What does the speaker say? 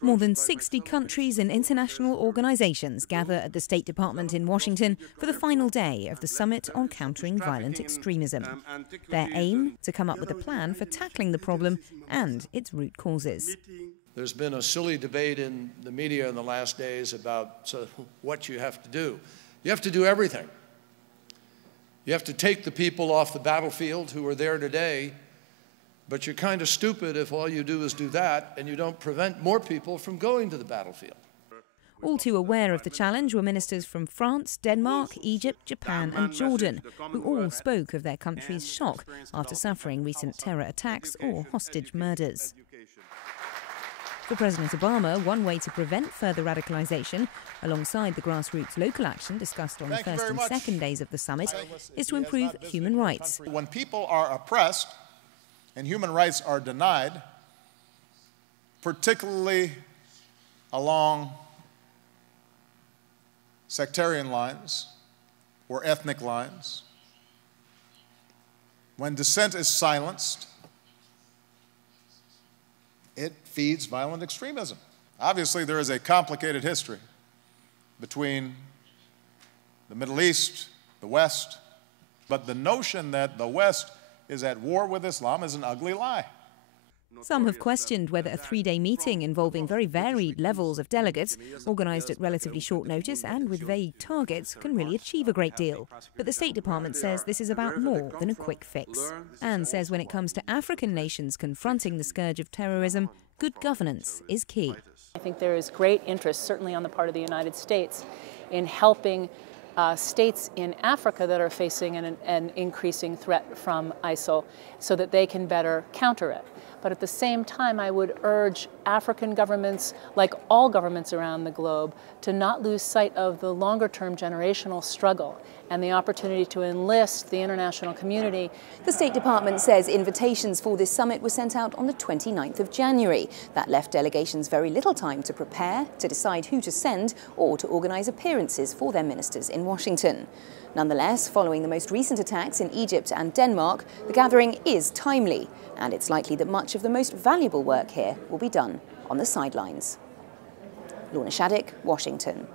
More than 60 countries and international organizations gather at the State Department in Washington for the final day of the Summit on Countering Violent Extremism. Their aim, to come up with a plan for tackling the problem and its root causes. There's been a silly debate in the media in the last days about what you have to do. You have to do everything. You have to take the people off the battlefield who are there today, but you're kind of stupid if all you do is do that and you don't prevent more people from going to the battlefield. All too aware of the challenge were ministers from France, Denmark, Egypt, Japan and Jordan, who all spoke of their country's shock after suffering recent terror attacks or hostage murders. For President Obama, one way to prevent further radicalization, alongside the grassroots local action discussed on the first and second days of the summit, is to improve human rights. When people are oppressed and human rights are denied, particularly along sectarian lines or ethnic lines, when dissent is silenced, it feeds violent extremism. Obviously, there is a complicated history between the Middle East, the West, but the notion that the West is at war with Islam is an ugly lie. Some have questioned whether a three-day meeting involving very varied levels of delegates, organised at relatively short notice and with vague targets, can really achieve a great deal. But the State Department says this is about more than a quick fix, and says when it comes to African nations confronting the scourge of terrorism, good governance is key. I think there is great interest, certainly on the part of the United States, in helping states in Africa that are facing an increasing threat from ISIL so that they can better counter it. But at the same time, I would urge African governments, like all governments around the globe, to not lose sight of the longer-term generational struggle and the opportunity to enlist the international community. The State Department says invitations for this summit were sent out on the 29th of January. That left delegations very little time to prepare, to decide who to send, or to organise appearances for their ministers in Washington. Nonetheless, following the most recent attacks in Egypt and Denmark, the gathering is timely, and it's likely that much of the most valuable work here will be done on the sidelines. Lorna Shaddick, Washington.